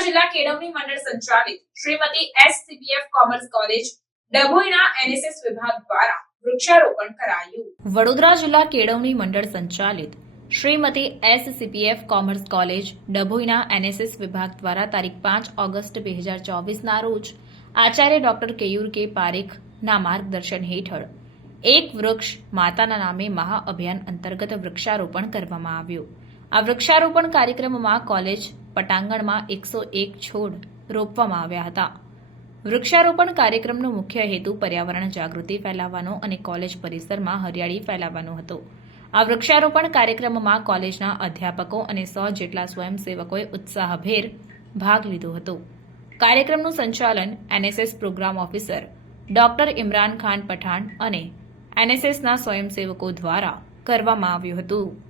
જિલ્લા કેળવણી મંડળ સંચાલિત Shrimati S CBF commerce college ડભોઈના NSS વિભાગ દ્વારા વૃક્ષારોપણ કરાયું. વડોદરા જિલ્લા કેળવણી મંડળ સંચાલિત Shrimati S CPF commerce college ડભોઈના NSS વિભાગ દ્વારા તારીખ પાંચ ઓગસ્ટ બે હજાર ચોવીસના રોજ આચાર્ય ડોક્ટર કેયુર કે પારેખના માર્ગદર્શન હેઠળ એક વૃક્ષ માતાના નામે મહાઅભિયાન અંતર્ગત વૃક્ષારોપણ કરવામાં આવ્યું. આ વૃક્ષારોપણ કાર્યક્રમમાં કોલેજ પટાંગણમાં એકસો એક છોડ રોપવામાં આવ્યા હતા. વૃક્ષારોપણ કાર્યક્રમનો મુખ્ય હેતુ પર્યાવરણ જાગૃતિ ફેલાવવાનો અને કોલેજ પરિસરમાં હરિયાળી ફેલાવવાનો હતો. આ વૃક્ષારોપણ કાર્યક્રમમાં કોલેજના અધ્યાપકો અને સો જેટલા સ્વયંસેવકોએ ઉત્સાહભેર ભાગ લીધો હતો. કાર્યક્રમનું સંચાલન NSS programme officer doctor Imran Khan Pathan અને એનએસએસના સ્વયંસેવકો દ્વારા કરવામાં આવ્યું હતું.